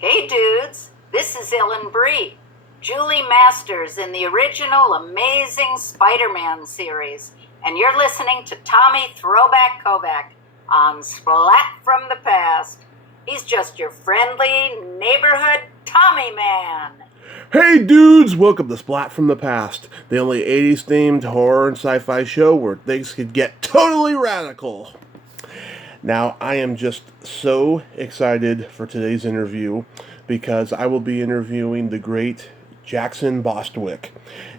Hey dudes, this is Ellen Bree, Julie Masters in the original Amazing Spider-Man series, and you're listening to Tommy Throwback Kovac on Splat from the Past. He's just your friendly neighborhood Tommy man. Hey dudes, welcome to Splat from the Past, the only 80s themed horror and sci-fi show where things could get totally radical. Now, I am just so excited for today's interview because I will be interviewing the great Jackson Bostwick.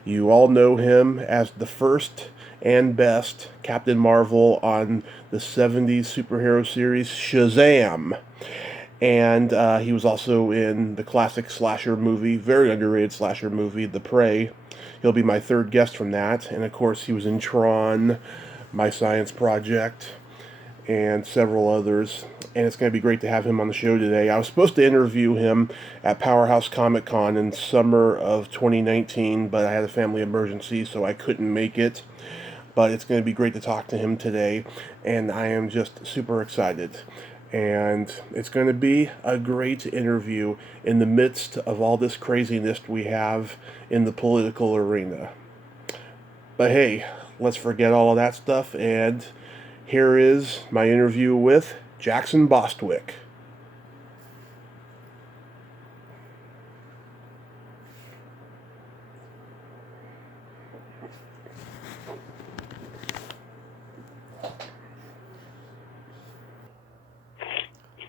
You all know him as the first and best Captain Marvel on the 70s superhero series Shazam. And he was also in the classic slasher movie, very underrated slasher movie, The Prey. He'll be my third guest from that. And of course, he was in TRON, My Science Project, and several others. And it's going to be great to have him on the show today. I was supposed to interview him at Powerhouse Comic Con in summer of 2019, but I had a family emergency, so I couldn't make it. But it's going to be great to talk to him today, and I am just super excited. And it's going to be a great interview in the midst of all this craziness we have in the political arena. But hey, let's forget all of that stuff, and here is my interview with Jackson Bostwick.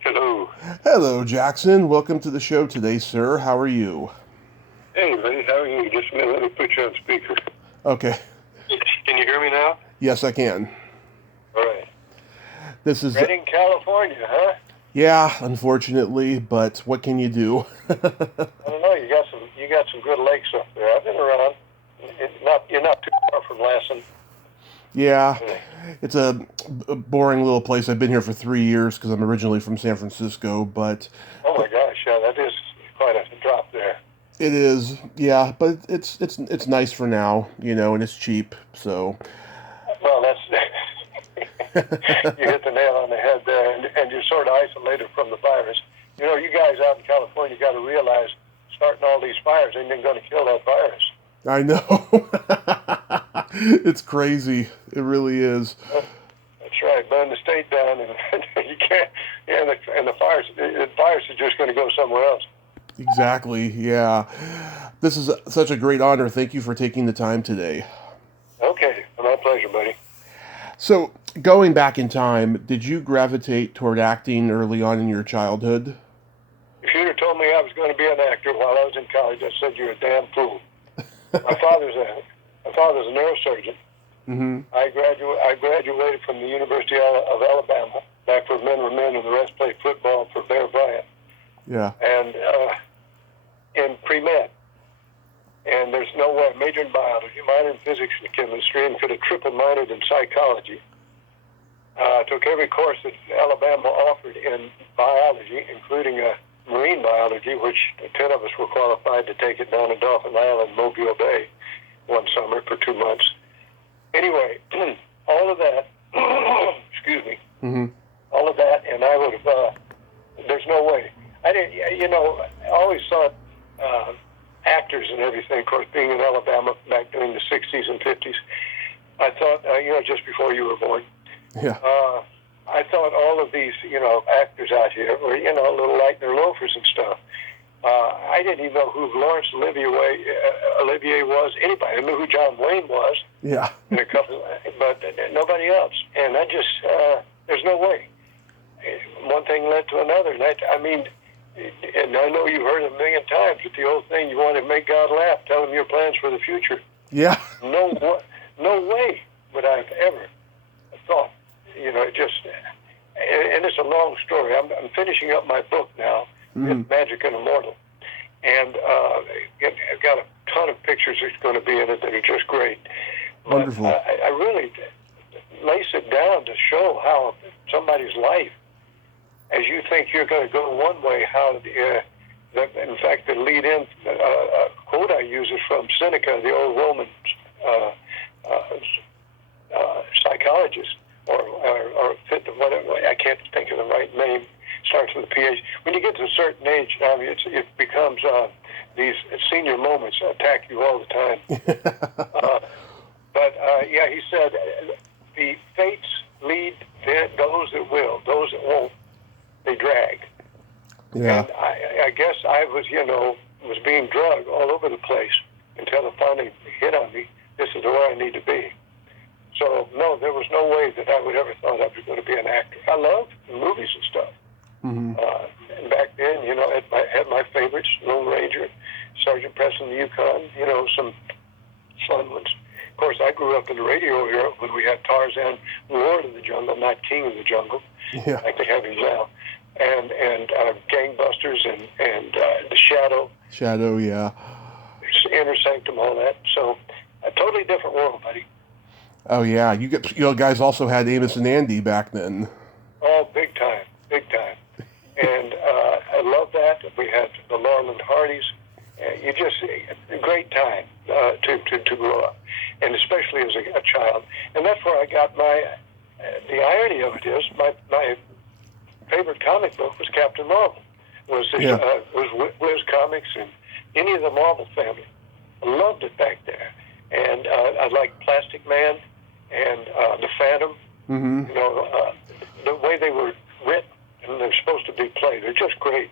Hello. Hello, Jackson. Welcome to the show today, sir. How are you? Hey, buddy. How are you? Just a minute. Let me put you on speaker. Okay. Can you hear me now? Yes, I can. All right. This is... Redding, California, huh? Yeah, unfortunately, but what can you do? I don't know. You got some good lakes up there. I've been around. You're not too far from Lassen. Yeah, it's a boring little place. I've been here for 3 years because I'm originally from San Francisco, but... Oh my gosh, yeah, that is quite a drop there. It is, yeah, but it's nice for now, you know, and it's cheap, so... Well, that's... you hit the nail on the head there, and you're sort of isolated from the virus. You know, you guys out in California got to realize starting all these fires ain't going to kill that virus. I know. It's crazy. It really is. That's right. Burn the state down, and you can't. Yeah, and the virus is just going to go somewhere else. Exactly. Yeah. This is such a great honor. Thank you for taking the time today. Okay, my pleasure, buddy. So, going back in time, did you gravitate toward acting early on in your childhood? If you'd have told me I was going to be an actor while I was in college, I said you're a damn fool. My father's a neurosurgeon. Mm-hmm. I graduated from the University of Alabama, back where men were men and the rest played football for Bear Bryant. Yeah. And in pre-med. And there's no way. I majored in biology, minored in physics and chemistry, and could have triple minored in psychology. Took every course that Alabama offered in biology, including marine biology, which 10 of us were qualified to take it down to Dauphin Island, Mobile Bay, one summer for 2 months. Anyway, all of that, excuse me, Mm-hmm. all of that, and I would have, there's no way. I didn't, you know, I always thought actors and everything, of course, being in Alabama back during the 60s and 50s, I thought, you know, just before you were born, Yeah. I thought all of these, you know, actors out here were, you know, a little like their loafers and stuff. I didn't even know who Laurence Olivier was, anybody. I knew who John Wayne was. Yeah. And a couple, but nobody else. And I just, there's no way. One thing led to another. And I mean, and I know you've heard it a million times, but the old thing, you want to make God laugh, tell him your plans for the future. Yeah. No way would I have ever thought, you know, just, and it's a long story. I'm finishing up my book now, Mm-hmm. Magic and Immortal. And I've got a ton of pictures that's going to be in it that are just great. But Wonderful. I really lace it down to show how somebody's life, as you think you're going to go one way, how, in fact, the lead-in quote I use is from Seneca, the old Roman psychologist, or fit whatever. I can't think of the right name. starts with a PH. When you get to a certain age, I mean, it becomes these senior moments attack you all the time. Yeah, he said, the fates lead those that will, those that won't, they drag. Yeah. And I guess I was, was being drugged all over the place until it finally hit on me. This is where I need to be. So, no, there was no way that I would ever thought I was going to be an actor. I loved movies and stuff. Mm-hmm. And back then, I had my favorites, Lone Ranger, Sergeant Preston the Yukon, some fun ones. Of course, I grew up in the radio era when we had Tarzan, Lord of the Jungle, not King of the Jungle, like they have him now, and Gangbusters and The Shadow. Shadow, yeah. Inner Sanctum, all that. So, a totally different world, buddy. Oh yeah, you guys also had Amos and Andy back then. Oh, big time. And I love that. We had the Laurel and Hardys. You just a great time to grow up, and especially as a child. And that's where I got the irony of it is my favorite comic book was Captain Marvel. Was Wiz Comics and any of the Marvel family. I loved it back there, and I liked Plastic Man and the Phantom. Mm-hmm. The way they were written and they're supposed to be played. They're just great.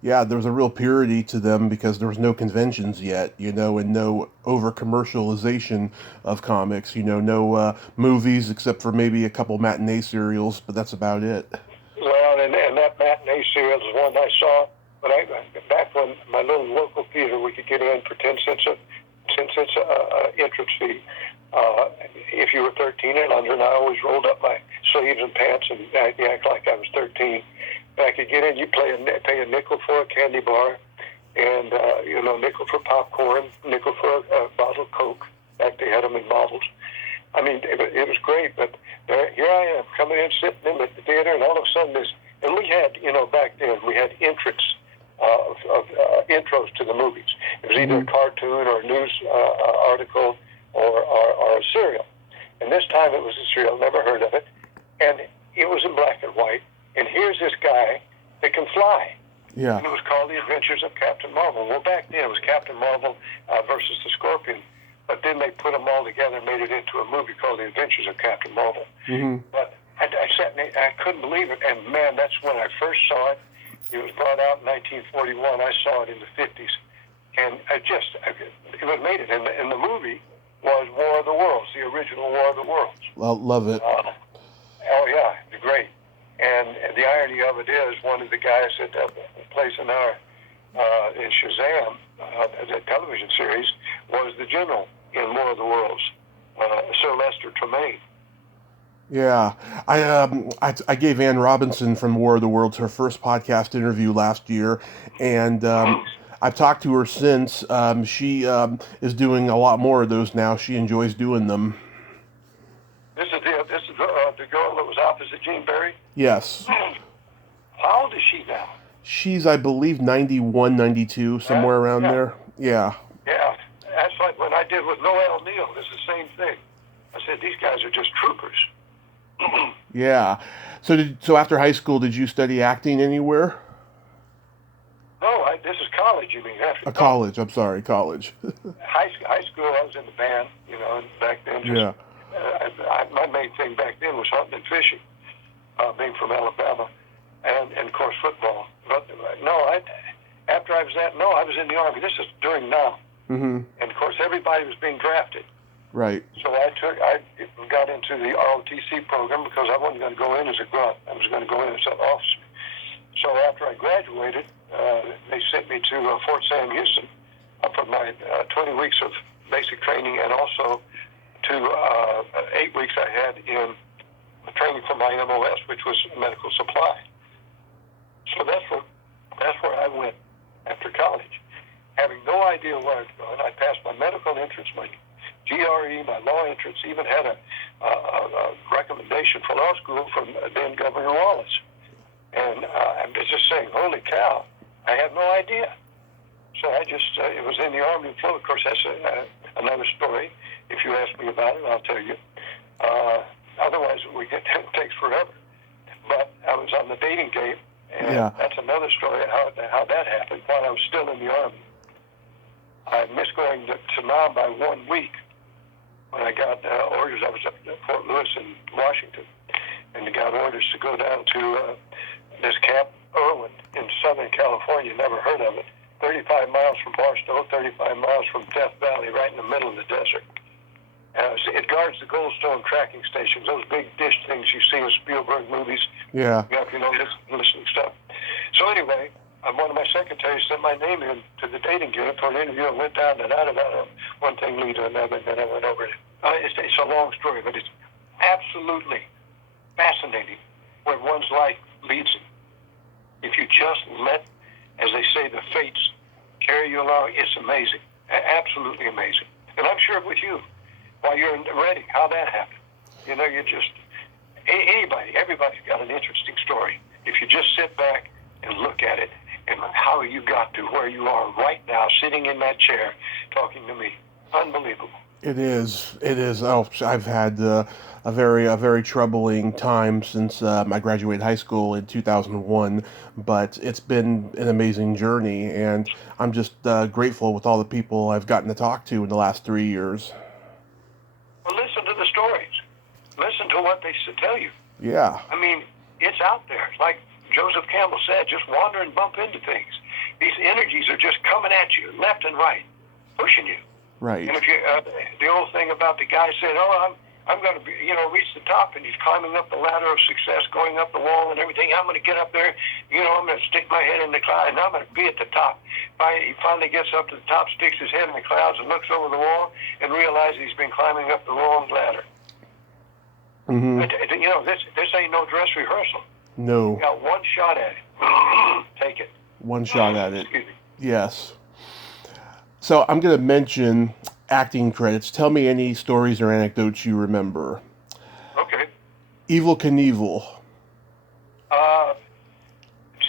Yeah, there was a real purity to them because there was no conventions yet, and no over-commercialization of comics, no movies except for maybe a couple matinee serials, but that's about it. Well, and that matinee serial is one I saw, but back when my little local theater, we could get in for 10 cents entrance fee. If you were 13 and under, and I always rolled up my sleeves and pants and act like I was 13. I could get in. You pay a nickel for a candy bar, and nickel for popcorn, nickel for a bottle of Coke. Back they had them in bottles. I mean, it was great. But here I am coming in, sitting in the theater, and all of a sudden and we had, back then we had entrants of intros to the movies. It was either a cartoon or a news article or a serial. And this time it was a serial. Never heard of it, and it was in black and white. And here's this guy that can fly. Yeah. And it was called The Adventures of Captain Marvel. Well, back then it was Captain Marvel versus the Scorpion. But then they put them all together and made it into a movie called The Adventures of Captain Marvel. Mm-hmm. But I sat and I couldn't believe it. And, man, that's when I first saw it. It was brought out in 1941. I saw it in the 50s. And it was made it. And the movie was War of the Worlds, the original War of the Worlds. Well, love it. Oh, yeah, it's great. And the irony of it is, one of the guys that plays in Shazam, the television series, was the general in War of the Worlds, Sir Lester Tremaine. Yeah, I gave Ann Robinson from War of the Worlds her first podcast interview last year, and I've talked to her since. She is doing a lot more of those now. She enjoys doing them. This is the girl that was opposite Gene Barry? Yes. How old is she now? She's, I believe, 91, 92, somewhere around there. Yeah. Yeah. That's like when I did with Noel Neal. It's the same thing. I said, these guys are just troopers. Yeah. So after high school, did you study acting anywhere? No, this is college, you mean? College. I'm sorry, college. High school, I was in the band, and back then. Yeah. My main thing back then was hunting and fishing, being from Alabama, and of course football. But after I was in the Army. This is during now. Mm-hmm. And of course everybody was being drafted. Right. So I got into the ROTC program because I wasn't going to go in as a grunt. I was going to go in as an officer. So after I graduated, they sent me to Fort Sam Houston for my 20 weeks of basic training, and also to 8 weeks I had in training for my MOS, which was medical supply. So that's where I went after college, having no idea where I was going. I passed my medical entrance, my GRE, my law entrance, even had a recommendation for law school from then Governor Wallace. And I'm just saying, holy cow, I had no idea. So I just, it was in the Army flow. Of course, that's another story. If you ask me about it, I'll tell you. Otherwise, it takes forever. But I was on the dating game And that's another story how that happened while I was still in the Army. I missed going to Nam by 1 week when I got orders. I was up at Fort Lewis in Washington, and I got orders to go down to this Camp Irwin in Southern California. Never heard of it. 35 miles from Barstow, 35 miles from Death Valley, right in the middle of the desert. It guards the Goldstone tracking stations, those big dish things you see in Spielberg movies. Yeah. Listening stuff. So anyway, one of my secretaries sent my name in to the dating unit for an interview and went down and out. One thing lead to another, and then I went over it. It's a long story, but it's absolutely fascinating where one's life leads them. If you just let, as they say, the fates carry you along, it's amazing. Absolutely amazing. And I'm sure with you, while you're ready, how that happened. You just, everybody's got an interesting story. If you just sit back and look at it, and how you got to where you are right now, sitting in that chair, talking to me. Unbelievable. It is. Oh, I've had a very troubling time since I graduated high school in 2001, but it's been an amazing journey, and I'm just grateful with all the people I've gotten to talk to in the last 3 years. Well, listen to the stories. Listen to what they tell you. Yeah. I mean, it's out there. Like Joseph Campbell said, just wander and bump into things. These energies are just coming at you left and right, pushing you. Right. And if you, the old thing about the guy said, I'm going to be, reach the top, and he's climbing up the ladder of success, going up the wall and everything. I'm going to get up there, I'm going to stick my head in the cloud, and I'm going to be at the top. He finally gets up to the top, sticks his head in the clouds, and looks over the wall, and realizes he's been climbing up the wrong ladder. Mm-hmm. This ain't no dress rehearsal. No. You got one shot at it. Take it. One shot at it. Excuse me. Yes. So I'm going to mention acting credits. Tell me any stories or anecdotes you remember. Okay. Evel Knievel.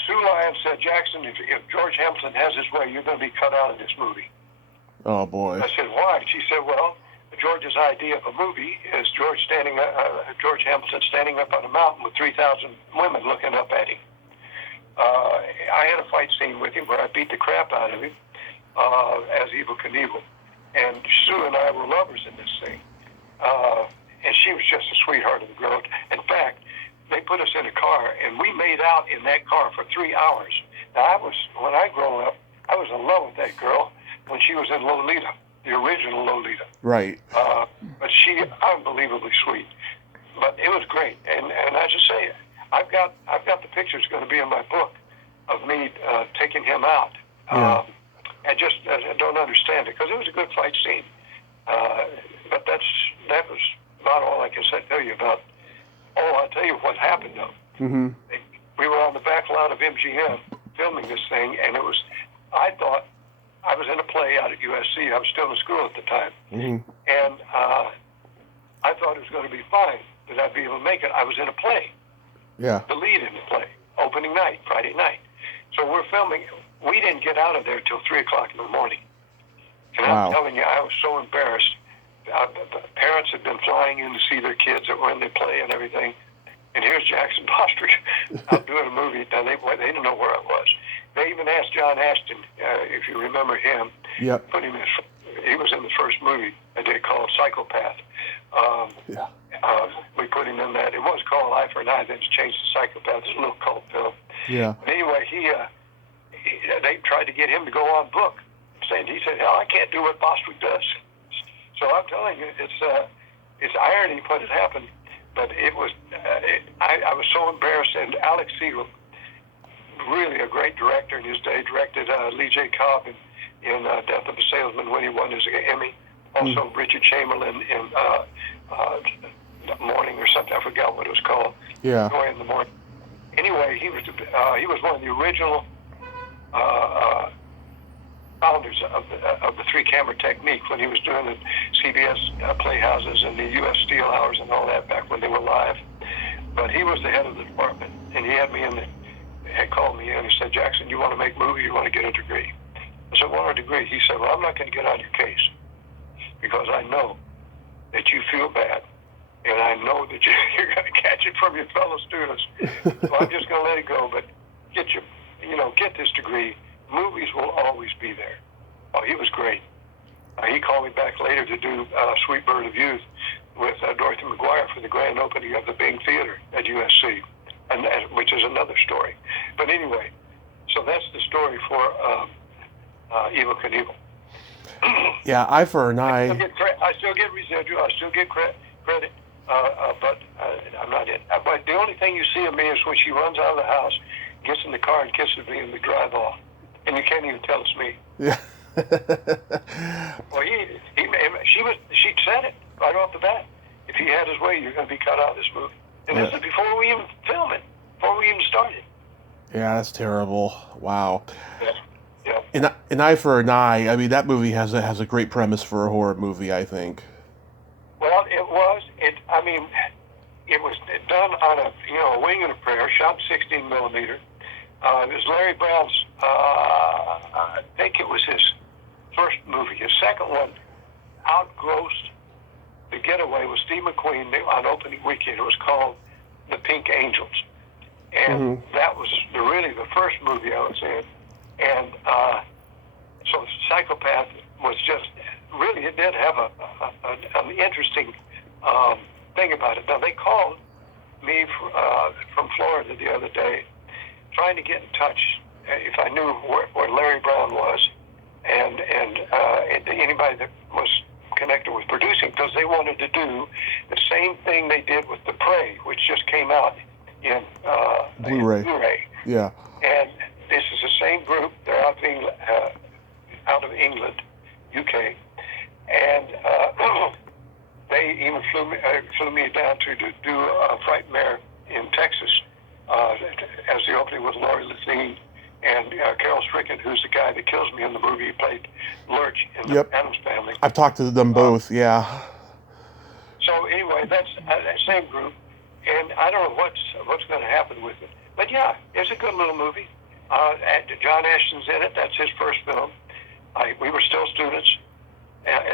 Sue Lyon said, Jackson, if George Hamilton has his way, you're going to be cut out of this movie. Oh, boy. I said, why? She said, well, George's idea of a movie is George Hamilton standing up on a mountain with 3,000 women looking up at him. I had a fight scene with him where I beat the crap out of him as Evel Knievel. And Sue and I were lovers in this thing. And she was just a sweetheart of a girl. In fact, they put us in a car, and we made out in that car for 3 hours. Now, when I grew up, I was in love with that girl when she was in Lolita, the original Lolita. Right. But she, unbelievably sweet. But it was great. And I just say, I've got the pictures going to be in my book of me taking him out. Yeah. I don't understand it, because it was a good fight scene. But that was not all I can tell you about. Oh, I'll tell you what happened, though. Mm-hmm. We were on the back lot of MGM filming this thing, and I thought, I was in a play out at USC. I was still in school at the time. Mm-hmm. And I thought it was going to be fine, that I'd be able to make it. I was in a play. Yeah. The lead in the play, opening night, Friday night. So we're filming. We didn't get out of there till 3 o'clock in the morning. And Wow. I'm telling you, I was so embarrassed. The parents had been flying in to see their kids that were in the play and everything. And here's Jackson Bostwick out doing a movie. Now, they didn't know where I was. They even asked John Ashton, if you remember him. Yep. Put him in. He was in the first movie I did called Psychopath. Yeah. We put him in that. It was called Eye for an Eye, then it's changed to Psychopath. It's a little cult film. Yeah. But anyway, they tried to get him to go on book. He said, hell, I can't do what Bostwick does. So I'm telling you, it's irony what had happened. But it was, I was so embarrassed. And Alex Siegel, really a great director in his day, directed Lee J. Cobb in Death of a Salesman when he won his Emmy. Also Richard Chamberlain in Morning or something. I forgot what it was called. Yeah. Joy in the Morning. Anyway, he was one of the original founders of the three-camera technique when he was doing the CBS Playhouses and the U.S. Steel Hours and all that back when they were live. But he was the head of the department, and he had called me in. He said, Jackson, you want to make movies? You want to get a degree? I said, what a degree? He said, well, I'm not going to get on your case because I know that you feel bad, and I know that you're going to catch it from your fellow students. So I'm just going to let it go. But get this degree. Movies will always be there. Oh, he was great. He called me back later to do Sweet Bird of Youth with Dorothy McGuire for the grand opening of the Bing Theater at USC, which is another story. But anyway, so that's the story for Evel Knievel. Yeah, Eye for an Eye. I still get residual. I still get credit, but I'm not in. But the only thing you see of me is when she runs out of the house, gets in the car and kisses me, and we drive off, and you can't even tell it's me. Yeah. Well, she said it right off the bat. If he had his way, you're going to be cut out of this movie. And this is before we even film it, before we even started. Yeah, that's terrible. Wow. Yeah. Yeah. An Eye for an Eye. I mean, that movie has a great premise for a horror movie, I think. Well, it was. It was done on a wing and a prayer, shot 16 millimeter. It was Larry Brown's. I think it was his first movie. His second one outgrossed The Getaway with Steve McQueen on opening weekend. It was called The Pink Angels, and that was really the first movie I was in. And so Psychopath was just really, it did have an interesting thing about it. Now, they called me from Florida the other day trying to get in touch if I knew where Larry Brown was and anybody that was connected with producing, because they wanted to do the same thing they did with The Prey, which just came out in Blu-ray. Yeah. And this is the same group. They're out of England, UK, and they even flew me down to do Frightmare in Texas as the opening with Laurie Lethine and Carol Stricken, who's the guy that kills me in the movie. He played Lurch in the Addams Family. I've talked to them both. Yeah. So anyway, that's that same group, and I don't know what's going to happen with it. But yeah, it's a good little movie. John Ashton's in it. That's his first film. We were still students at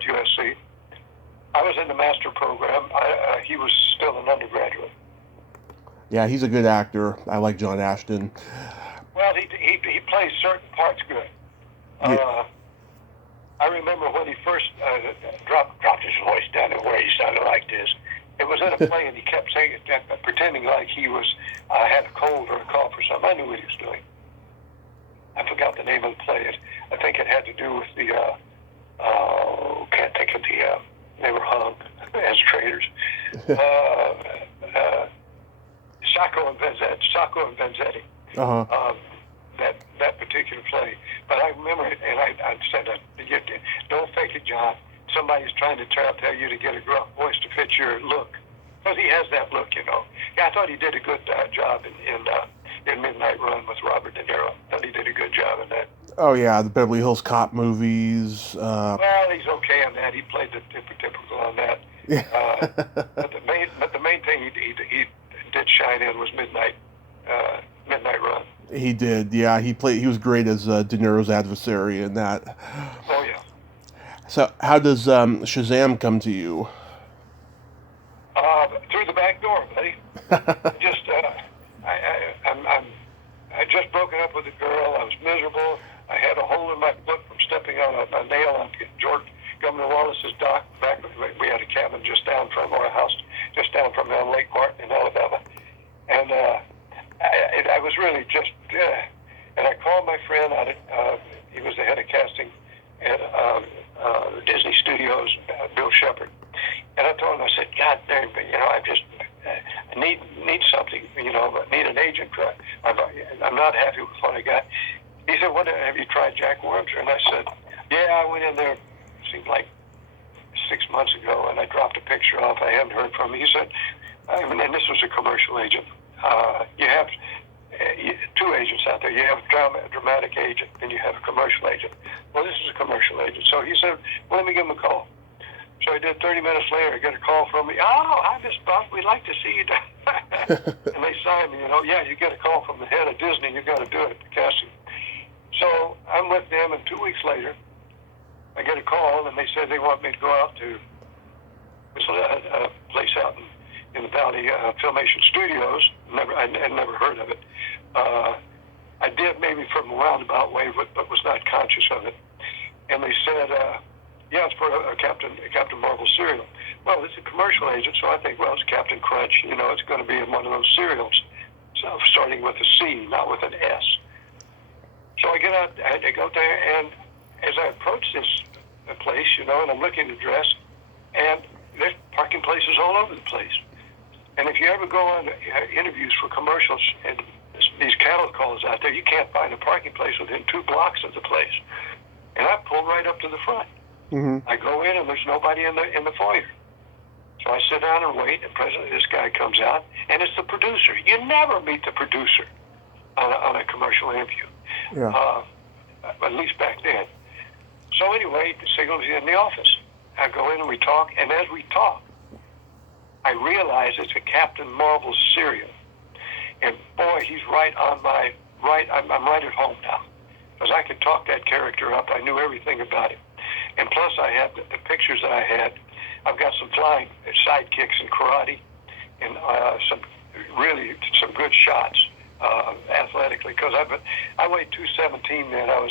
USC. I was in the master program. He was still an undergraduate. Yeah, he's a good actor. I like John Ashton. Well, he plays certain parts good. I remember when he first dropped his voice down to where he sounded like this. It was in a play, and he kept saying it, pretending like he was had a cold or a cough or something. I knew what he was doing. I forgot the name of the play. I think it had to do with the. Can't think of the. They were hung as traitors. Sacco and Vanzetti. Uh-huh. That particular play. But I remember it, and I said, "Don't fake it, John. Somebody's trying to tell you to get a gruff voice to fit your look." Because he has that look, Yeah, I thought he did a good job in Midnight Run with Robert De Niro. I thought he did a good job in that. Oh, yeah, the Beverly Hills Cop movies. Well, he's okay on that. He played the typical on that. Yeah. But the main thing he did shine in was Midnight Run. He did, yeah. He was great as De Niro's adversary in that. Oh, yeah. So, how does Shazam come to you? Through the back door, buddy. Just, I just broken up with a girl. I was miserable. I had a hole in my foot from stepping on a nail on Governor Wallace's dock. Back, we had a cabin just down from our house, just down from Lake Martin in Alabama, and I was really just. And I called my friend. He was the head of casting at the Disney Studios, Bill Shepard. And I told him, I said, God damn, I need something, I need an agent. I'm not happy with what I got. He said, have you tried Jack Wormser? And I said, yeah, I went in there, seemed like 6 months ago, and I dropped a picture off. I haven't heard from him. He said, and this was a commercial agent. You have two agents out there. You have a dramatic agent, and you have a commercial agent. Well, this is a commercial agent. So he said, well, let me give him a call. So I did. 30 minutes later, I get a call from me. Oh, hi, Miss Buck. We'd like to see you. And they signed me. Yeah, you get a call from the head of Disney. You got to do it, the casting. So I'm with them, and 2 weeks later, I get a call, and they said they want me to go out to a place out in the Valley, Filmation Studios. I'd never heard of it. I did maybe from a roundabout way, but was not conscious of it. And they said, yeah, it's for a Captain Marvel cereal. Well, it's a commercial agent, so I think, well, it's Captain Crunch. You know, it's going to be in one of those cereals, so starting with a C, not with an S. So I get out, I go there, and as I approach this place, you know, and I'm looking to dress, and there's parking places all over the place. And if you ever go on interviews for commercials and these cattle calls out there, you can't find a parking place within 2 blocks of the place. And I pull right up to the front. Mm-hmm. I go in, and there's nobody in the foyer. So I sit down and wait, and presently this guy comes out, and it's the producer. You never meet the producer on a commercial interview, Yeah. at least back then. So anyway, he signals me in the office. I go in and we talk, and as we talk, I realize it's a Captain Marvel cereal. And boy, he's right on my right. I'm right at home now, because I could talk that character up. I knew everything about him, and plus I had the pictures that I had. I've got some flying sidekicks in karate, and some good shots athletically. Because I weighed 217 then. I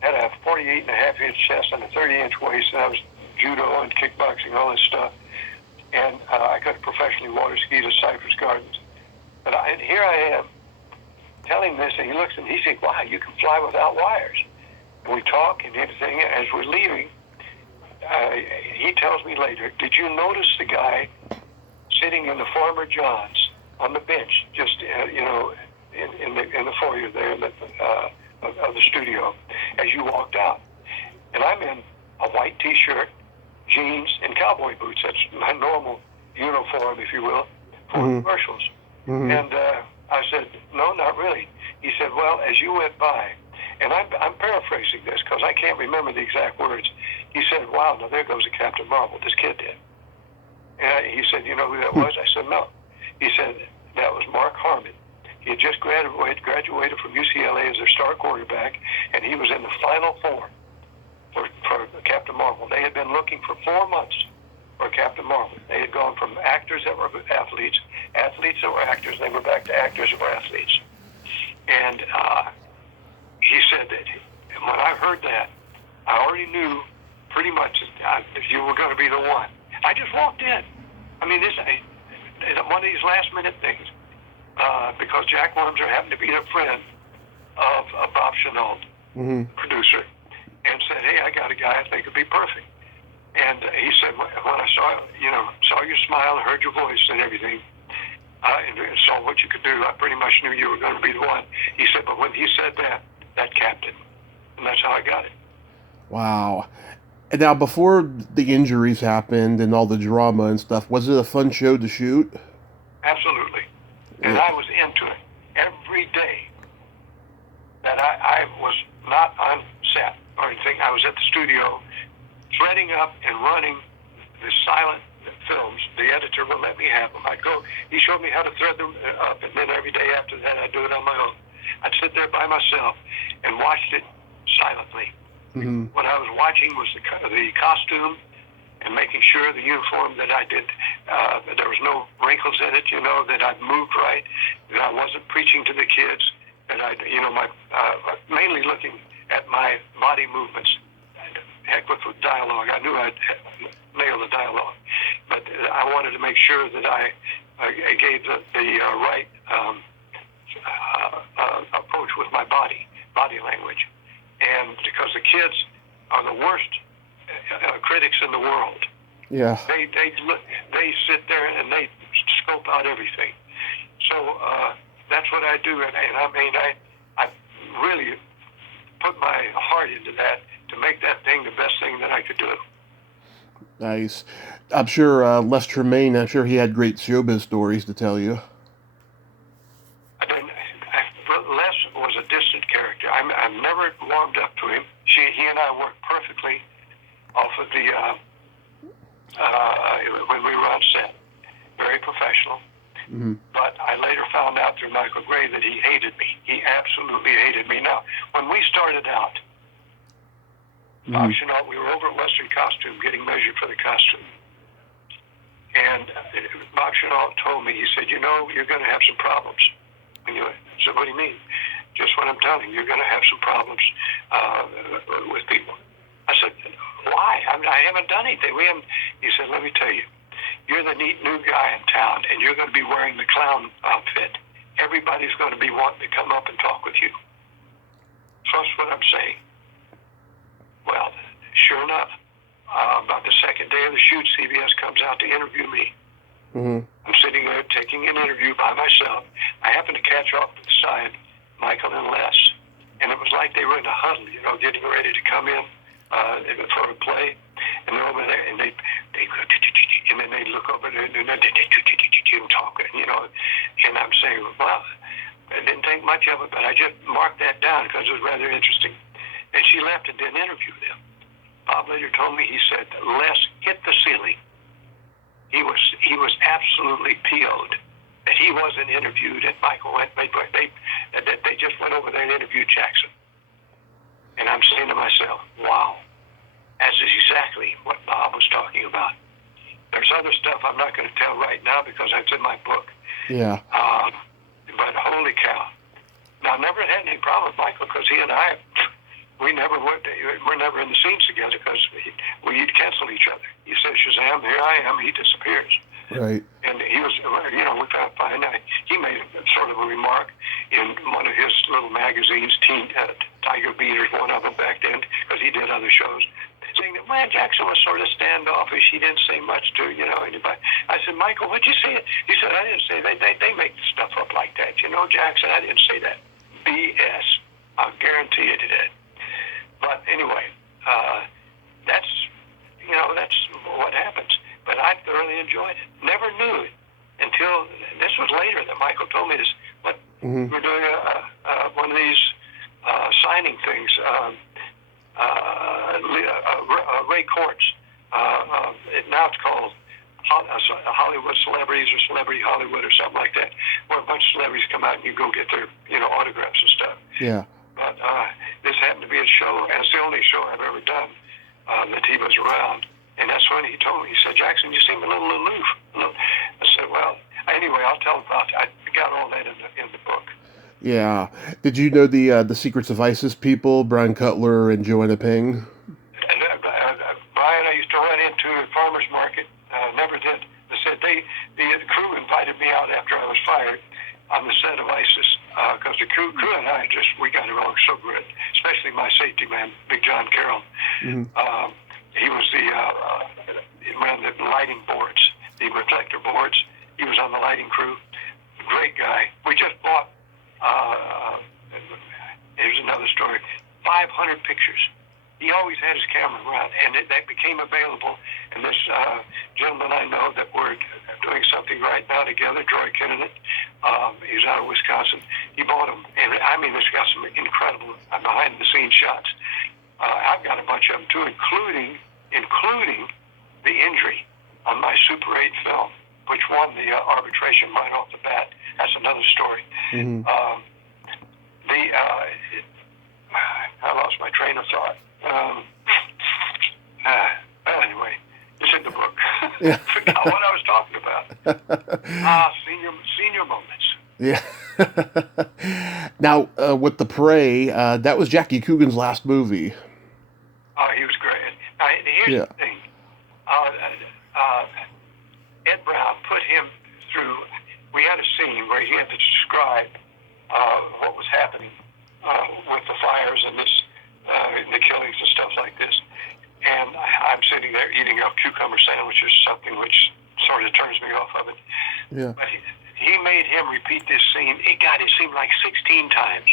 had a 48.5-inch chest and a 30-inch waist, and I was judo and kickboxing, all this stuff. And I could professionally water skied at Cypress Gardens. And here I am telling this, and he looks and he says, wow, you can fly without wires. And we talk and everything. As we're leaving, he tells me later, did you notice the guy sitting in the Farmer John's on the bench, just, in the foyer there of the studio as you walked out? And I'm in a white T-shirt, jeans, and cowboy boots. That's my normal uniform, if you will, for commercials. Mm-hmm. And I said, no, not really. He said, well, as you went by, and I'm paraphrasing this because I can't remember the exact words. He said, wow, now there goes a Captain Marvel. This kid did. And he said, you know who that was? I said, no. He said, that was Mark Harmon. He had just graduated from UCLA as their star quarterback, and he was in the Final Four for Captain Marvel. They had been looking for 4 months for Captain Marvel. They had gone from actors that were athletes, athletes that were actors, they were back to actors that were athletes. And he said that when I heard that, I already knew pretty much that you were going to be the one. I just walked in. I mean, this is one of these last-minute things, because Jack Wormser happened to be a friend of Bob Chenault, producer, and said, hey, I got a guy I think would be perfect. And he said, when I saw your smile, heard your voice and everything, and saw what you could do, I pretty much knew you were going to be the one. He said, but when he said that captain, and that's how I got it. Wow. And now, before the injuries happened and all the drama and stuff, was it a fun show to shoot? Absolutely. And I was into it. Every day that I was not on set or anything, I was at the studio threading up and running the silent films. The editor would let me have them. He showed me how to thread them up, and then every day after that, I'd do it on my own. I'd sit there by myself and watched it silently. Mm-hmm. What I was watching was the costume and making sure the uniform that I did, that there was no wrinkles in it, that I'd moved right, that I wasn't preaching to the kids, that mainly looking at my body movements. Heck with the dialogue. I knew I'd nail the dialogue, but I wanted to make sure that I gave the right approach with my body language. And because the kids are the worst critics in the world. Yeah. They sit there and they scope out everything. So that's what I do, and I mean I really put my heart into that to make that thing the best thing that I could do. Nice. I'm sure Les Tremaine, he had great showbiz stories to tell you. Les was a distant character. I've never warmed up to him. He and I worked perfectly off of the when we were on set. Very professional. Mm-hmm. But I later found out through Michael Gray that he hated me. He absolutely hated me. Now, when we started out, Bob Chenault, we were over at Western Costume getting measured for the costume. And Bob Chenault told me, he said, you're going to have some problems. So what do you mean? Just what I'm telling you. You're going to have some problems with people. I said, why? I haven't done anything. He said, let me tell you. You're the neat new guy in town, and you're going to be wearing the clown outfit. Everybody's going to be wanting to come up and talk with you. So that's what I'm saying. Well, sure enough, about the second day of the shoot, CBS comes out to interview me. Mm-hmm. I'm sitting there taking an interview by myself. I happen to catch off to the side Michael and Les, and it was like they were in a huddle, getting ready to come in for a play, and they're over there, and they and then they look over there and they talk, and I'm saying, well, I didn't think much of it, but I just marked that down because it was rather interesting. And she left and didn't interview them. Bob later told me, he said, Les hit the ceiling. He was absolutely PO'd that he wasn't interviewed, and Michael went, they just went over there and interviewed Jackson. And I'm saying to myself, wow, that's exactly what Bob was talking about. There's other stuff I'm not going to tell right now because that's in my book. Yeah. But holy cow. Now, I never had any problem with Michael because he and I, we're never in the scenes together because we'd cancel each other. He says, Shazam, here I am, he disappears. Right. And he was, we found fine. He made sort of a remark in one of his little magazines, Tiger Beaters, one of them back then, because he did other shows, saying that, well, Jackson was sort of standoffish. He didn't say much to, anybody. I said, Michael, what'd you say? He said, I didn't say that. They make stuff up like that. Jackson, I didn't say that. BS. I'll guarantee you did. But anyway, that's what happens. But I thoroughly enjoyed it. Never knew it until this was later that Michael told me this. But we're doing one of these signing things. Ray Courts. Now it's called Hollywood Celebrities or Celebrity Hollywood or something like that, where a bunch of celebrities come out and you go get their autographs and stuff. Yeah. But this happened to be a show, and it's the only show I've ever done that he was around. And that's when he told me, he said, Jackson, you seem a little aloof. I said, well, anyway, I'll tell about it. I got all that in the book. Yeah. Did you know the Secrets of ISIS people, Brian Cutler and Joanna Ping? And Brian, I used to run into a farmer's market. Never did. They said the crew invited me out after I was fired on the set of ISIS because the crew and I we got along so good, especially my safety man, Big John Carroll. Mm-hmm. He was he ran the lighting boards, the reflector boards. He was on the lighting crew. Great guy. We just bought, here's another story, 500 pictures. He always had his camera around, and that became available. And this gentleman I know that we're doing something right now together, Troy Kennedy, he's out of Wisconsin. He bought them, and I mean, this got some incredible behind-the-scenes shots. I've got a bunch of them too, including the injury on my Super 8 film, which won the arbitration right off the bat. That's another story. Mm-hmm. I lost my train of thought. Well, anyway, it's in the book. Yeah. Forgot what I was talking about. Senior moments. Yeah. Now, with The Prey, that was Jackie Coogan's last movie. He was great. Here's the thing. Ed Brown put him through, we had a scene where he had to describe what was happening with the fires and the killings and stuff like this. And I'm sitting there eating a cucumber sandwich or something, which sort of turns me off of it. Yeah. But he made him repeat this scene. It seemed like 16 times.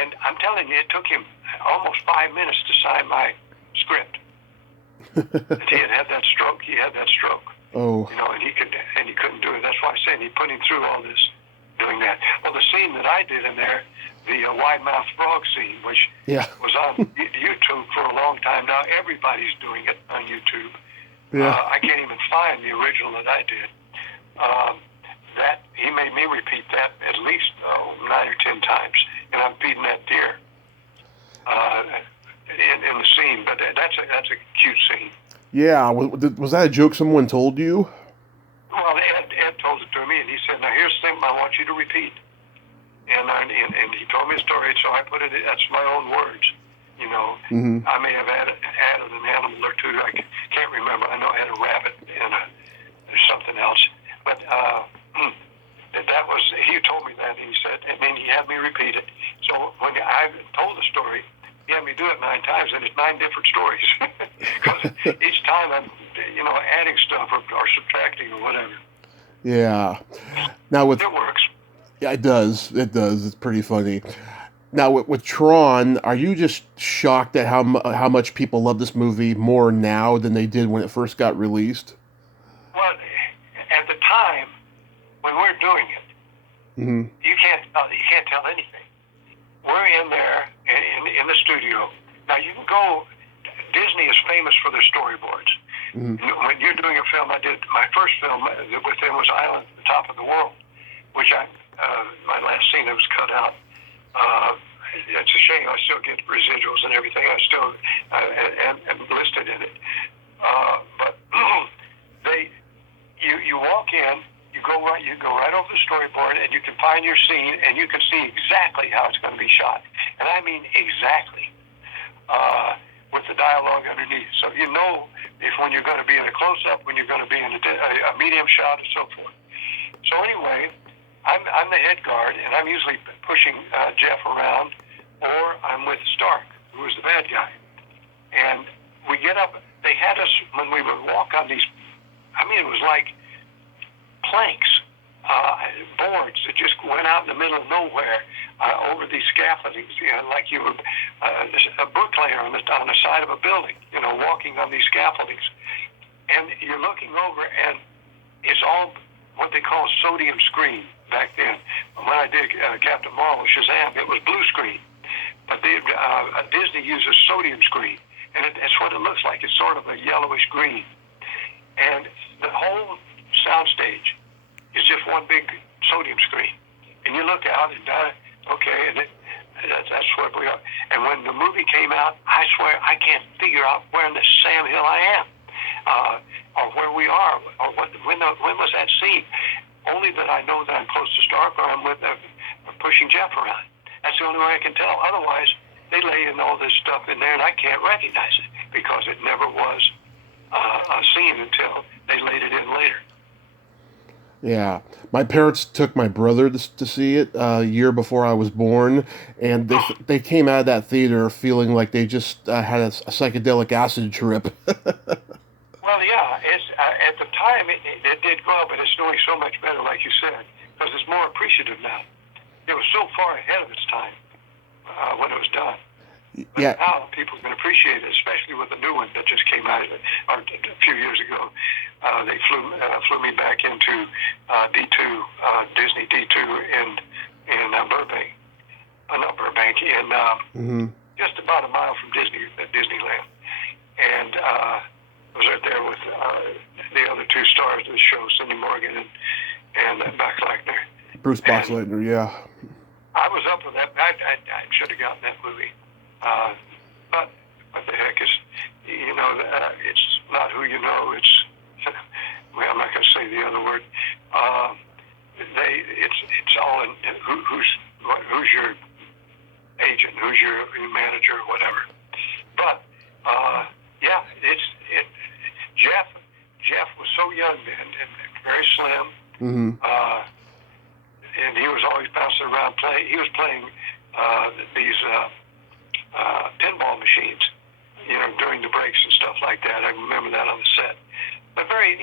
And I'm telling you, it took him almost 5 minutes to sign my script. And he had that stroke. He had that stroke. Oh. And he couldn't do it. That's why I said he put him through all this, doing that. Well, the scene that I did in there, the wide-mouthed frog scene, which was on YouTube for a long time now. Everybody's doing it on YouTube. Yeah. I can't even find the original that I did. That he made me repeat that at least 9 or 10 times, and I'm feeding that deer in the scene. But that's a cute scene. Yeah. Was that a joke someone told you? Well, Ed told it to me, and he said, "Now here's the thing I want you to repeat." told me a story, so I put it. That's my own words. You know, I may have added an animal or two. I can't remember. I know I had a rabbit and something else, but that was. He told me that, and he said, and then he had me repeat it. So when I told the story, he had me do it 9 times, and it's 9 different stories because each time I'm, adding stuff or subtracting or whatever. Yeah. Now it works. Yeah, it does. It does. It's pretty funny. Now, with TRON, are you just shocked at how much people love this movie more now than they did when it first got released? Well, at the time when we're doing it, you can't tell anything. We're in there in the studio. Now you can go. Disney is famous for their storyboards. When you're doing a film, I did my first film with them was Island at the Top of the World, which my last scene that was cut out. It's a shame. I still get residuals and everything. I still am listed in it. But you walk in, you go right over the storyboard, and you can find your scene, and you can see exactly how it's going to be shot, and I mean exactly, with the dialogue underneath. So you know if when you're going to be in a close-up, when you're going to be in a medium shot, and so forth. So anyway. I'm the head guard, and I'm usually pushing Jeff around, or I'm with Stark, who was the bad guy. And we get up. They had us when we would walk on these. I mean, it was like planks, boards that just went out in the middle of nowhere over these scaffoldings, like you were a bricklayer on the side of a building, walking on these scaffoldings. And you're looking over, and it's all what they call sodium screen. Back then, when I did Captain Marvel, Shazam, it was blue screen. But Disney uses sodium screen, and it's what it looks like. It's sort of a yellowish green. And the whole soundstage is just one big sodium screen. And you look out, and that's what we are. And when the movie came out, I swear I can't figure out where in the Sam Hill I am, or where we are, or when was that scene. Only that I know that I'm close to Stark, or I'm with pushing Jeff around. That's the only way I can tell. Otherwise, they lay in all this stuff in there, and I can't recognize it because it never was a scene until they laid it in later. Yeah, my parents took my brother to see it a year before I was born, and they came out of that theater feeling like they just had a psychedelic acid trip. Well, yeah, at the time it did well, but it's doing so much better, like you said, because it's more appreciative now. It was so far ahead of its time when it was done. But now people can appreciate it, especially with the new one that just came out a few years ago. They flew me back into D2, Disney D2 in Burbank. Not Burbank, in just about a mile from Disneyland. And I was right there with the other 2 stars of the show, Cindy Morgan and Mac Lackner. Bruce Boxleitner, yeah. I was up with that. I should have gotten that movie. But what the heck is, it's not who you know. It's, well, I'm not going to say the other word. It's all in who's your agent, who's your manager, or whatever. But yeah, Jeff was so young then and very slim. And he was always bouncing around playing. He was playing these pinball machines, during the breaks and stuff like that. I remember that on the set. But very, a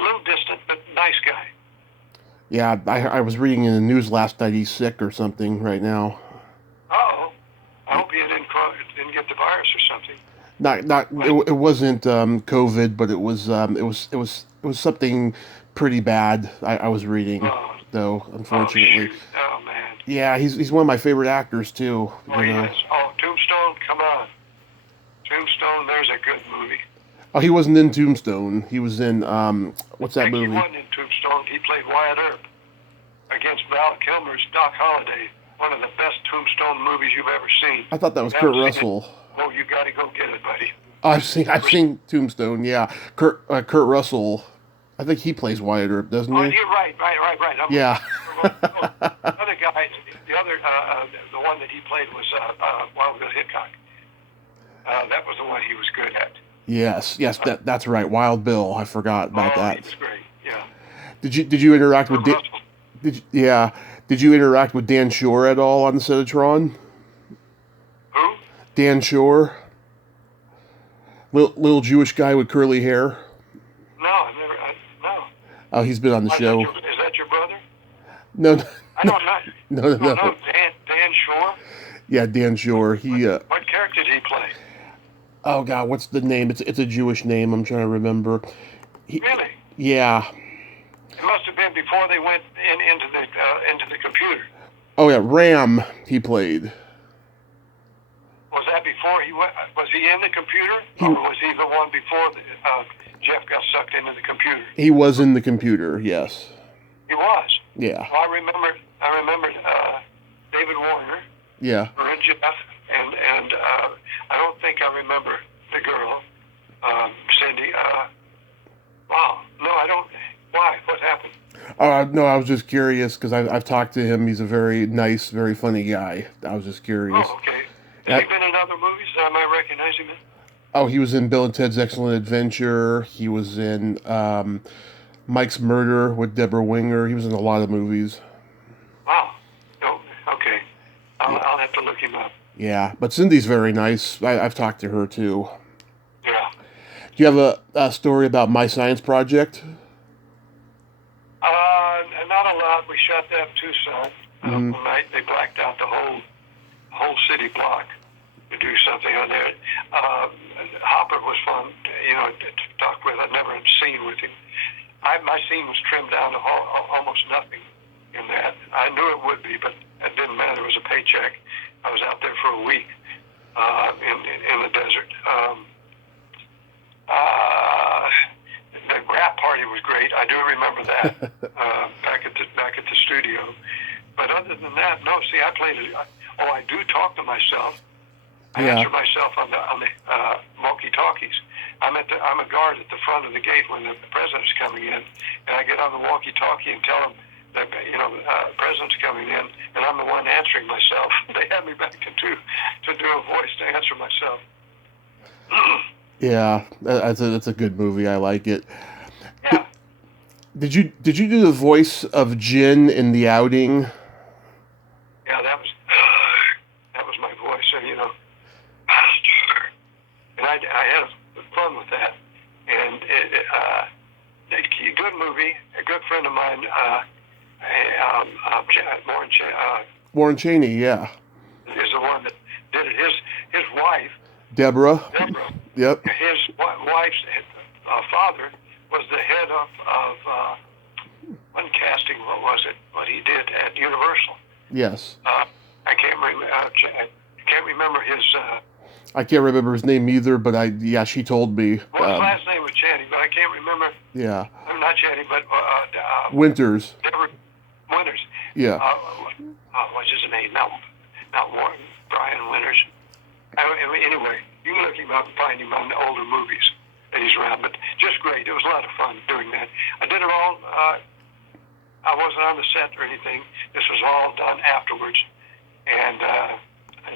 little distant, but nice guy. Yeah, I was reading in the news last night he's sick or something right now. Uh-oh. I hope he didn't get the virus or something. It wasn't COVID, but it was something pretty bad. I was reading, though, unfortunately. Oh man. Yeah, he's one of my favorite actors too. Oh yes. Oh, Tombstone, come on. Tombstone, there's a good movie. Oh, he wasn't in Tombstone. He was in what's that movie? He wasn't in Tombstone. He played Wyatt Earp against Val Kilmer's Doc Holliday. One of the best Tombstone movies you've ever seen. I thought that was Kurt Russell. Oh, you got to go get it, buddy. I've seen Tombstone. Yeah, Kurt Russell. I think he plays Wyatt Earp, doesn't he? Oh, you're right. Yeah. Another guy other, the one that he played was Wild Bill Hickok. That was the one he was good at. Yes, that's right. Wild Bill. I forgot about that. He was great. Yeah. Did you interact with Russell. Did you interact with Dan Shore at all on the set of TRON? Who? Dan Shore, little Jewish guy with curly hair. No, I've never. No. Oh, he's been on the show. Is that your brother? No, I don't know. no. No, Dan Shore. Yeah, Dan Shore. He. What character did he play? Oh God, what's the name? It's a Jewish name. I'm trying to remember. Really? Yeah. It must have been before they went into the computer. Oh yeah, Ram. He played. Was that before he went? Was he in the computer, or was he the one before Jeff got sucked into the computer? He was in the computer. Yes. He was. Yeah. Well, I remember David Warner. Yeah. And Jeff, and I don't think I remember the girl, Cindy. Wow. No, I don't. Why? What happened? No, I was just curious because I've talked to him. He's a very nice, very funny guy. I was just curious. Oh, okay. Has he been in other movies? I might recognize him in. Oh, he was in Bill and Ted's Excellent Adventure. He was in Mike's Murder with Deborah Winger. He was in a lot of movies. Wow. Oh, okay. I'll have to look him up. Yeah, but Cindy's very nice. I've talked to her too. Yeah. Do you have a story about My Science Project? Not a lot. We shot that in Tucson. One night they blacked out the whole city block to do something on there. Hopper was fun, to talk with. I'd never seen with him. My scene was trimmed down to almost nothing in that. I knew it would be, but it didn't matter. It was a paycheck. I was out there for a week in the desert. The rap party was great. I do remember that back at the studio. But other than that, no. See, I played it. I do talk to myself. I answer myself on the walkie-talkies. I'm a guard at the front of the gate when the president's coming in, and I get on the walkie-talkie and tell them that the president's coming in, and I'm the one answering myself. They have me back to do a voice to answer myself. Yeah, that's a good movie. I like it. Yeah. Did you do the voice of Jin in The Outing? Yeah, that was my voice, and I had fun with that. And a good movie. A good friend of mine, Warren Chaney, yeah, is the one that did it. His wife, Deborah. Yep. His wife's father was the head of one casting. What was it? What he did at Universal. Yes. I can't remember his. I can't remember his name either, but she told me. Well, his last name was Channing, but I can't remember. Yeah. I'm not Channing, but Winters. Winters. Yeah. What's his name? Not Warren. Brian Winters. Anyway, you can look him up and find him on the older movies that he's around. But just great. It was a lot of fun doing that. I did it all. I wasn't on the set or anything. This was all done afterwards, and I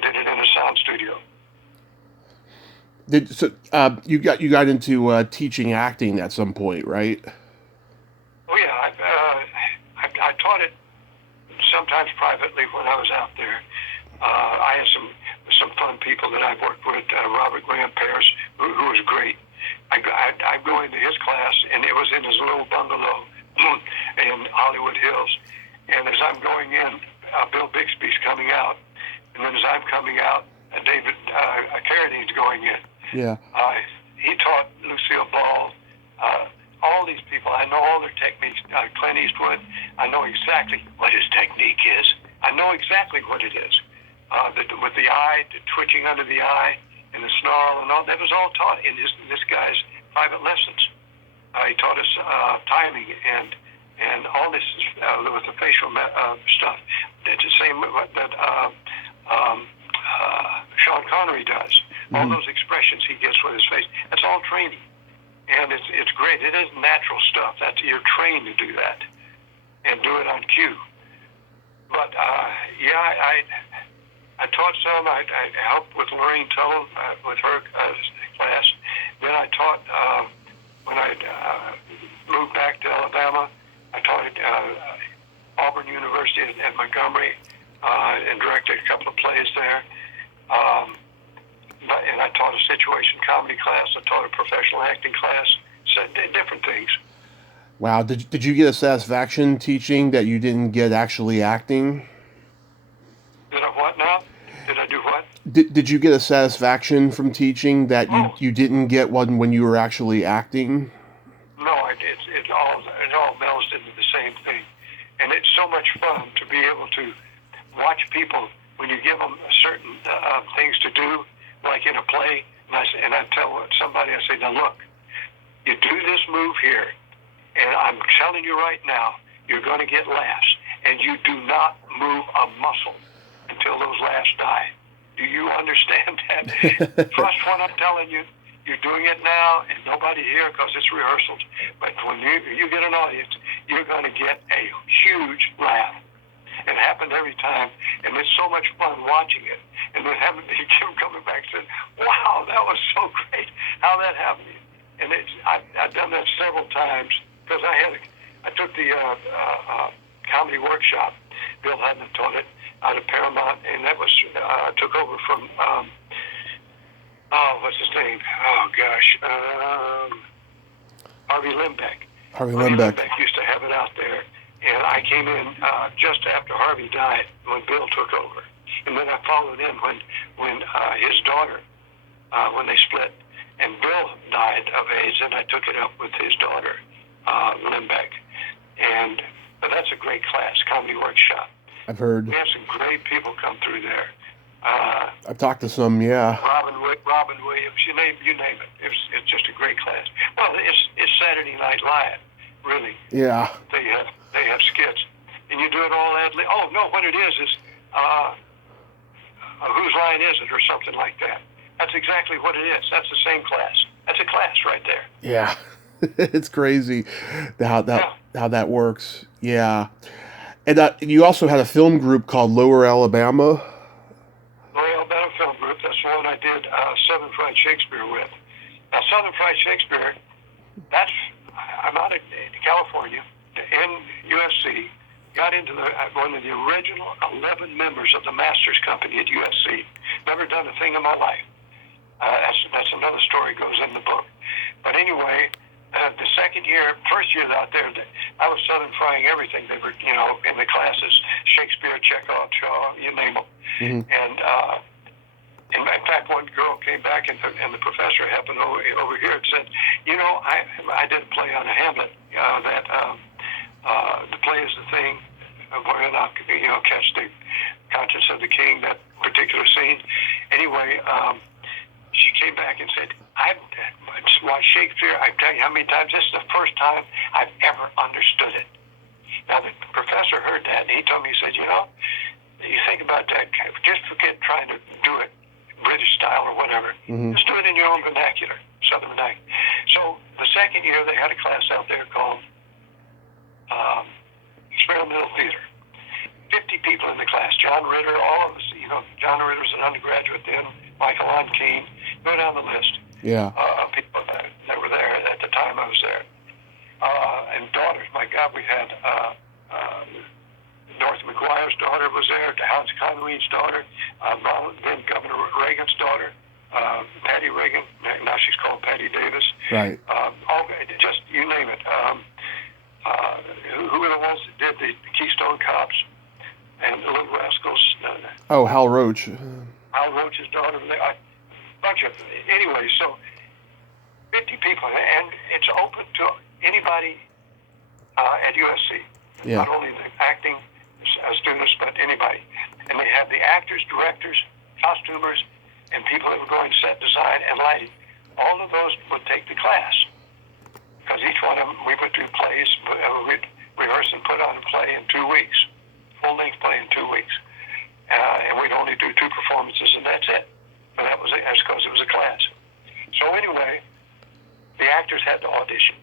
did it in a sound studio. You got into teaching acting at some point, right? Oh yeah, I taught it sometimes privately when I was out there. I had some fun people that I've worked with. Robert Graham Paris, who was great. I go into his class, and it was in his little bungalow in Hollywood Hills. And as I'm going in, Bill Bixby's coming out, and then as I'm coming out, David Carradine's going in. Yeah. He taught Lucille Ball, all these people. I know all their techniques. Clint Eastwood, I know exactly what his technique is. I know exactly what it is. With the eye, the twitching under the eye, and the snarl, and all that was all taught in this guy's private lessons. He taught us timing and all this with the facial stuff. It's the same that Sean Connery does. All those expressions he gets with his face. That's all training, and it's great. It is natural stuff. You're trained to do that, and do it on cue. But yeah, I taught some. I helped with Lorraine Tuttle with her class. Then I taught when I moved back to Alabama. I taught at Auburn University at Montgomery and directed a couple of plays there. And I taught a situation comedy class. I taught a professional acting class. So different things. Wow. Did you get a satisfaction teaching that you didn't get actually acting? Did I what now? Did I do what? Did you get a satisfaction from teaching that you didn't get one when you were actually acting? No, it all melds into the same thing. And it's so much fun to be able to watch people when you give them certain things to do, like in a play. And I tell somebody, I say, now look, you do this move here, and I'm telling you right now, you're going to get laughs, and you do not move a muscle until those laughs die. Do you understand that? Trust what I'm telling you. You're doing it now, and nobody here because it's rehearsals. But when you get an audience, you're going to get a huge laugh. It happened every time, and it's so much fun watching it. And then having Kim coming back and said, "Wow, that was so great! How that happened?" And I've done that several times because I took the comedy workshop. Bill hadn't taught it out of Paramount, and that was took over from what's his name? Oh gosh, Harvey Limbeck. Harvey Limbeck used to have it out there, and I came in just after Harvey died when Bill took over, and then I followed in when his daughter when they split, and Bill died of AIDS, and I took it up with his daughter Limbeck, but that's a great class, comedy workshop. I've heard. We have some great people come through there. I've talked to some, yeah. Robin Williams, you name it. It's just a great class. Well, it's Saturday Night Live, really. Yeah. They have skits, and you do it all ad lib. Oh no, what it is whose line is it or something like that. That's exactly what it is. That's the same class. That's a class right there. Yeah. It's crazy how that works. Yeah. And you also had a film group called Lower Alabama. Lower Alabama Film Group. That's the one I did Southern Fried Shakespeare with. Now, Southern Fried Shakespeare, I'm out in California, in USC, got into one of the original 11 members of the Masters Company at USC. Never done a thing in my life. That's another story goes in the book. But anyway, the first year out there, I was Southern frying everything. They were, in the classes, Shakespeare, Chekhov, Shaw, you name them. Mm-hmm. And in fact, one girl came back, and the professor happened over here and said, I did a play on a Hamlet, that the play is the thing, where not, catch the conscience of the king, that particular scene. Anyway, she came back and said, I've watched Shakespeare. I tell you how many times. This is the first time I've ever understood it. Now, the professor heard that, and he told me, he said, you think about that, just forget trying to do it British style or whatever. Mm-hmm. Just do it in your own vernacular, Southern vernacular. So the second year, they had a class out there called Experimental Theater. 50 people in the class. John Ritter, all of us, John Ritter was an undergraduate then, Michael Onkeene, go down the list. Yeah. Of people that were there at the time I was there. And daughters, my God, we had Dorothy McGuire's daughter was there, Hans Conway's daughter, then Governor Reagan's daughter, Patty Reagan, now she's called Patty Davis. Right. Just, you name it. Who were the ones that did the Keystone Cops and the Little Rascals? Hal Roach. Hal Roach's daughter, a bunch of, anyway, so 50 people, and it's open to anybody at USC. Yeah. Not only the acting students, but anybody. And they have the actors, directors, costumers, and people that were going set design and lighting. All of those would take the class. Because each one of them, we went through plays, we'd rehearse and put on a play in 2 weeks. Full-length play in 2 weeks. And we'd only do 2 performances, and that's it. But that's because it was a class. So anyway, the actors had to audition.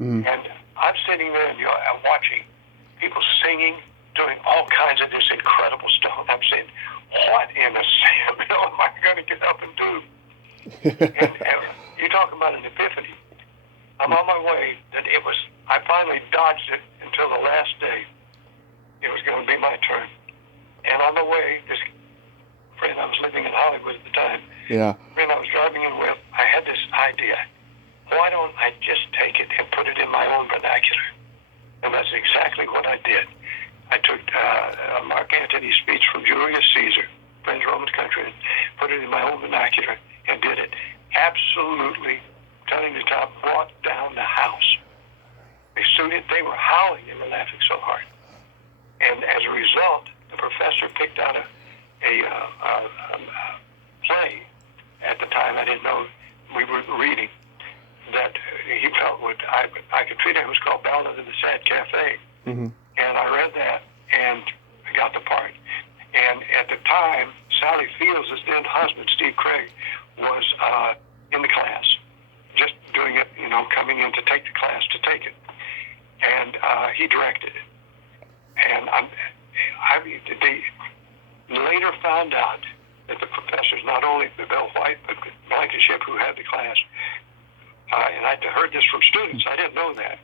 Mm. And I'm sitting there and I'm watching people singing to doing all kinds of this incredible stuff. I'm saying, what in the Sam am I going to get up and do? and you talk about an epiphany. I'm on my way, and I finally dodged it until the last day. It was going to be my turn. And on the way, this friend, I was living in Hollywood at the time, friend I was driving in with, I had this idea. Why don't I just take it and put it in my own vernacular? And that's exactly what I did. I took Mark Antony's speech from Julius Caesar, French Roman country, and put it in my own vernacular and did it. Absolutely, telling the top, brought down the house. They were howling, they were laughing so hard. And as a result, the professor picked out a play at the time. I didn't know we were reading that he felt I could treat it. It was called Ballad of the Sad Cafe. Mm-hmm. And I read that and I got the part. And at the time, Sally Fields' then husband, Steve Craig, was in the class, just doing it, coming in to take the class to take it. And he directed it. And they later found out that the professors, not only the Bill White, but Blankenship, who had the class, and I heard this from students, I didn't know that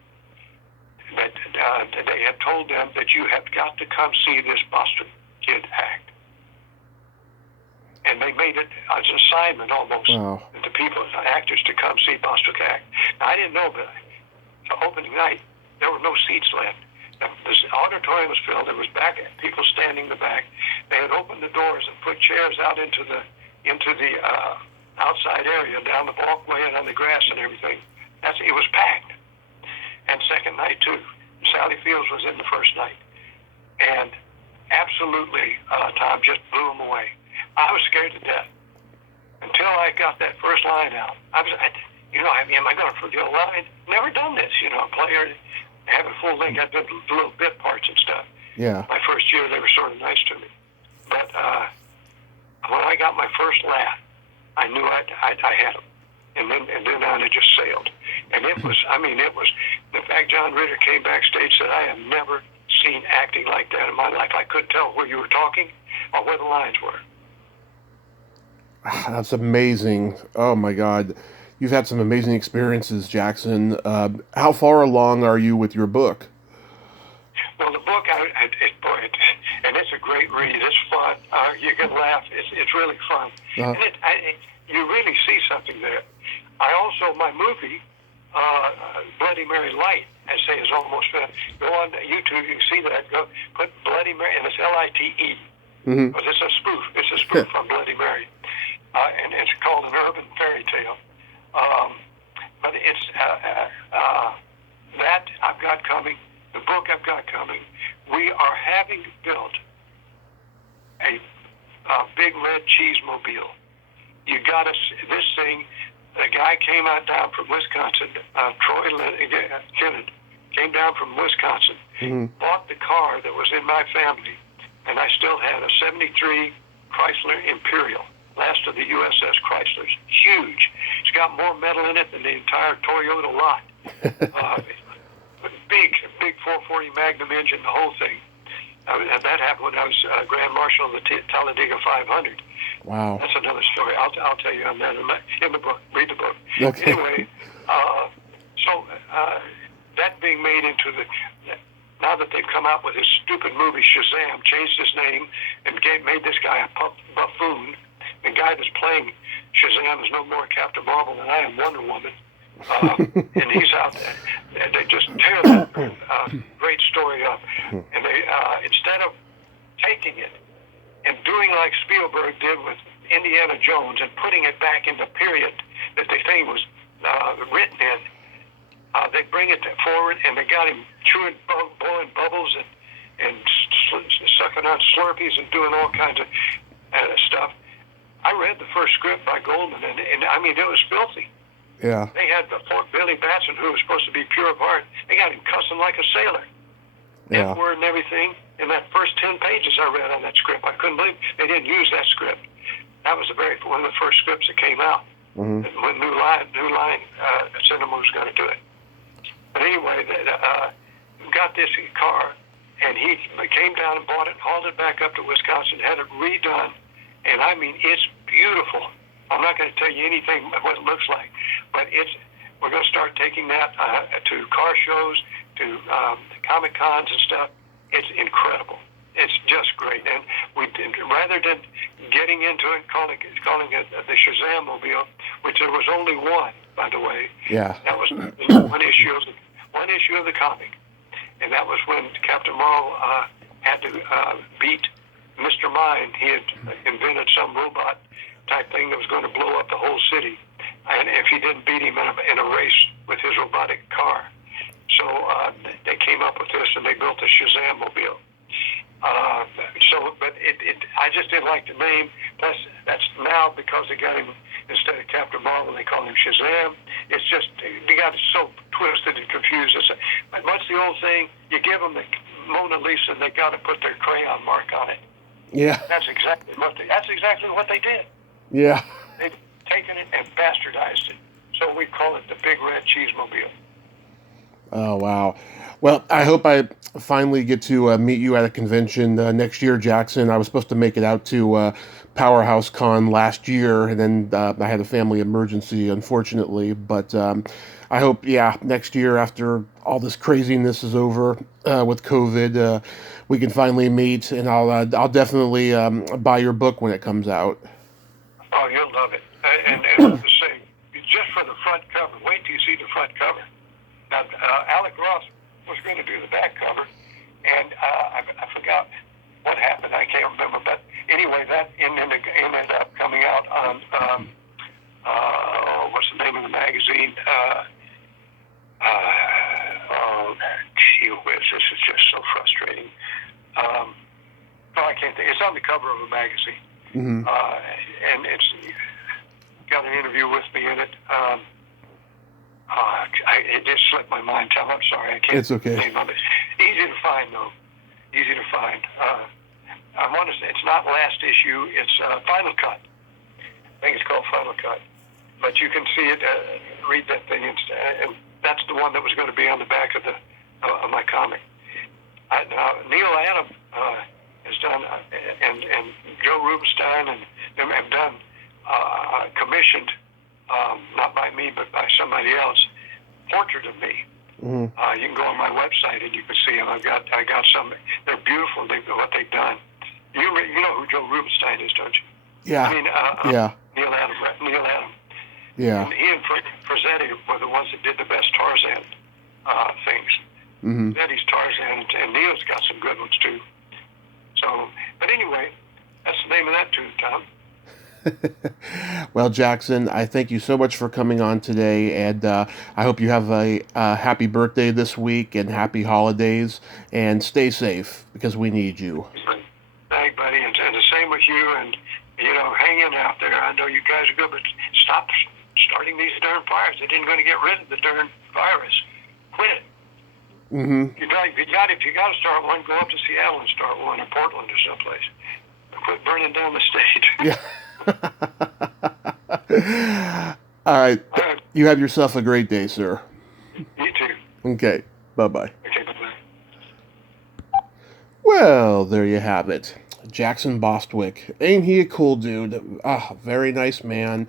they had told them that you have got to come see this Bostwick kid act. And they made it as an assignment almost to people, actors, to come see Bostwick act. Now, I didn't know, but the opening night, there were no seats left. This auditorium was filled. There was people standing in the back. They had opened the doors and put chairs out into the outside area, down the walkway and on the grass and everything. It was packed. And second night too. Sally Fields was in the first night, and absolutely, Tom just blew them away. I was scared to death until I got that first line out. Am I going to forget a line? Never done this, play or have a full length. I've done little bit parts and stuff. Yeah. My first year, they were sort of nice to me. But when I got my first laugh, I knew I had them. And then on it just sailed. And it was, in fact, John Ritter came backstage and said, I have never seen acting like that in my life. I couldn't tell where you were talking or where the lines were. That's amazing. Oh, my God. You've had some amazing experiences, Jackson. How far along are you with your book? Well, the book, and it's a great read. It's fun. You can laugh. It's really fun. And you really see something there. My movie, Bloody Mary Light, I say, is almost finished. Go on YouTube, you can see that. Go put Bloody Mary, and it's Lite. Mm-hmm. Because it's a spoof. It's a spoof on Bloody Mary. And it's called An Urban Fairy Tale. But it's that I've got coming, the book I've got coming. We are having built a big red cheese mobile. You got to this thing. A guy came down from Wisconsin, Troy Kennedy, came down from Wisconsin, bought the car that was in my family, and I still had a 73 Chrysler Imperial, last of the USS Chryslers. Huge. It's got more metal in it than the entire Toyota lot. Big 440 Magnum engine, the whole thing. And that happened when I was Grand Marshal of the Talladega 500. Wow. That's another story. I'll tell you on that in the book. Read the book. Okay. Anyway, so that being made into now that they've come out with this stupid movie Shazam, changed his name and made this guy a buffoon. The guy that's playing Shazam is no more Captain Marvel than I am Wonder Woman. And he's out there. They just tear that great story up. And they instead of taking it and doing like Spielberg did with Indiana Jones and putting it back in the period that they think was written in, they bring it forward, and they got him chewing, blowing bubbles and sucking on Slurpees and doing all kinds of stuff. I read the first script by Goldman, and it was filthy. Yeah. They had Billy Batson, who was supposed to be pure of heart. They got him cussing like a sailor. Yeah. F-word and everything. In that first 10 pages I read on that script, I couldn't believe they didn't use that script. That was one of the first scripts that came out. Mm-hmm. When New Line Cinema was going to do it. But anyway, got this car, and he came down and bought it, hauled it back up to Wisconsin, had it redone, and I mean, it's beautiful. I'm not going to tell you anything about what it looks like, but we're going to start taking that to car shows, to Comic Cons and stuff. It's incredible. It's just great. And rather than getting into it, calling it the Shazam mobile, which there was only one, by the way. Yeah. That was one issue of the comic, and that was when Captain Marvel had to beat Mr. Mind. He had invented some robot type thing that was going to blow up the whole city, and if he didn't beat him in a race with his robotic car. So they came up with this, and they built the Shazam mobile. But I just didn't like the name. That's now because they got him, instead of Captain Marvel, they call him Shazam. It's just, they got it so twisted and confused. But what's the old saying? You give them the Mona Lisa, and they got to put their crayon mark on it. Yeah. That's exactly what they did. Yeah. They've taken it and bastardized it. So we call it the Big Red Cheese Mobile. Oh, wow. Well, I hope I finally get to meet you at a convention next year, Jackson. I was supposed to make it out to Powerhouse Con last year, and then I had a family emergency, unfortunately. But I hope, next year, after all this craziness is over with COVID, we can finally meet, and I'll definitely buy your book when it comes out. Oh, you'll love it. And the same, just for the front cover. Wait till you see the front cover. Now, Alec Ross was going to do the back cover, and I forgot what happened. I can't remember, but anyway, that ended up coming out on what's the name of the magazine? Gee whiz, this is just so frustrating. I can't think. It's on the cover of a magazine, and it's got an interview with me in it. It just slipped my mind, Tom. I'm sorry. I can't. It's okay. Name of it. Easy to find, though. Easy to find. I want to say it's not last issue. It's Final Cut. I think it's called Final Cut. But you can see it. Read that thing, and that's the one that was going to be on the back of my comic. Now Neil Adam has done, and Joe Rubenstein and them have done commissioned. Not by me, but by somebody else, portrait of me. You can go on my website and you can see them. I got some. They're beautiful. What they've done. You know who Joe Rubenstein is, don't you? Yeah. I mean, yeah. Neil Adam. Yeah. And he and Frazetti were the ones that did the best Tarzan things. Frazzetti's Tarzan, and Neil's got some good ones too. So, but anyway, that's the name of that tune, Tom. Well, Jackson, I thank you so much for coming on today, and I hope you have a happy birthday this week and happy holidays, and stay safe because we need you. Thanks, buddy, and the same with you, and hang in out there. I know you guys are good, but stop starting these darn fires. They didn't going to get rid of the darn virus. Quit it. If you got to start one, go up to Seattle and start one, or Portland or someplace. Quit burning down the state. Yeah. All right. You have yourself a great day, sir. You too. Okay. Bye-bye. Okay, bye-bye. Well, there you have it. Jackson Bostwick. Ain't he a cool dude? Very nice man.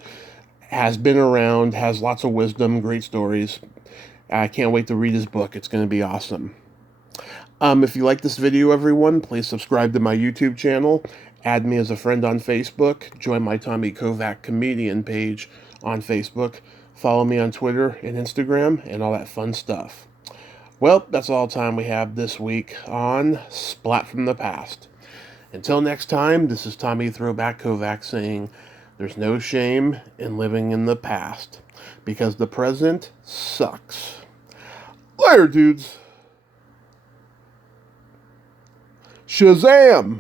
Has been around, has lots of wisdom, great stories. I can't wait to read his book. It's going to be awesome. If you like this video, everyone, please subscribe to my YouTube channel. Add me as a friend on Facebook. Join my Tommy Kovac comedian page on Facebook. Follow me on Twitter and Instagram and all that fun stuff. Well, that's all the time we have this week on Splat from the Past. Until next time, this is Tommy Throwback Kovac saying, there's no shame in living in the past, because the present sucks. Later, dudes. Shazam!